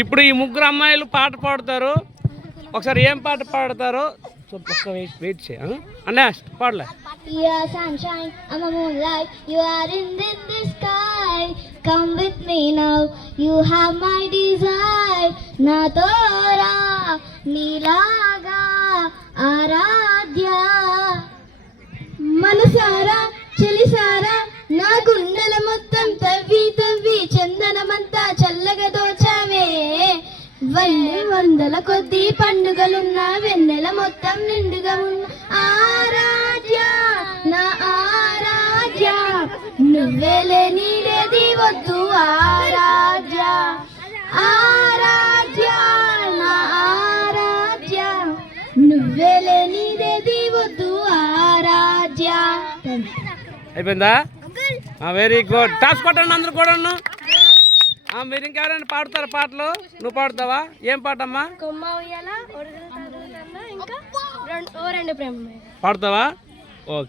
ఇప్పుడు ఈ ముగ్గురు అమ్మాయిలు పాట పాడతారు ఒకసారి ఏం పాట పాడతారో ఒక్క వెయిట్ వెయిట్ చేయ అన్న పాడలే You are sunshine, I'm a moonlight. You are in, in the sky. Come with me now. You have my desire. నా తోరా నీలాగా ఆరాధ్య మనసారా చెలిసారా నా గుండెల మొత్తం తవ్వి తవ్వి చందనమంతా వల్లి వందల కొద్ది పండుగలున్న వెన్నెల మొత్తం నిండుగా ఉన్న ఆరాధ్య నా ఆరాధ్య. నువ్వేలే నీడేది వద్దు ఆరాధ్య. ఆరాధ్య నా ఆరాధ్య. నువ్వేలే నీడేది వద్దు ఆరాధ్య. అయిపోయిందా? వెరీ గుడ్ టాస్ కొట్టండి అందరు కూడా మీరు ఇంకెవరైనా పాడతారా పాటలు? నువ్వు పాడతావా? ఏం పాట అమ్మా కొమ్మ ఉయ్యాల ఇంకా రెండు ఓ రెండు ప్రేమ పాడతావా? ఓకే.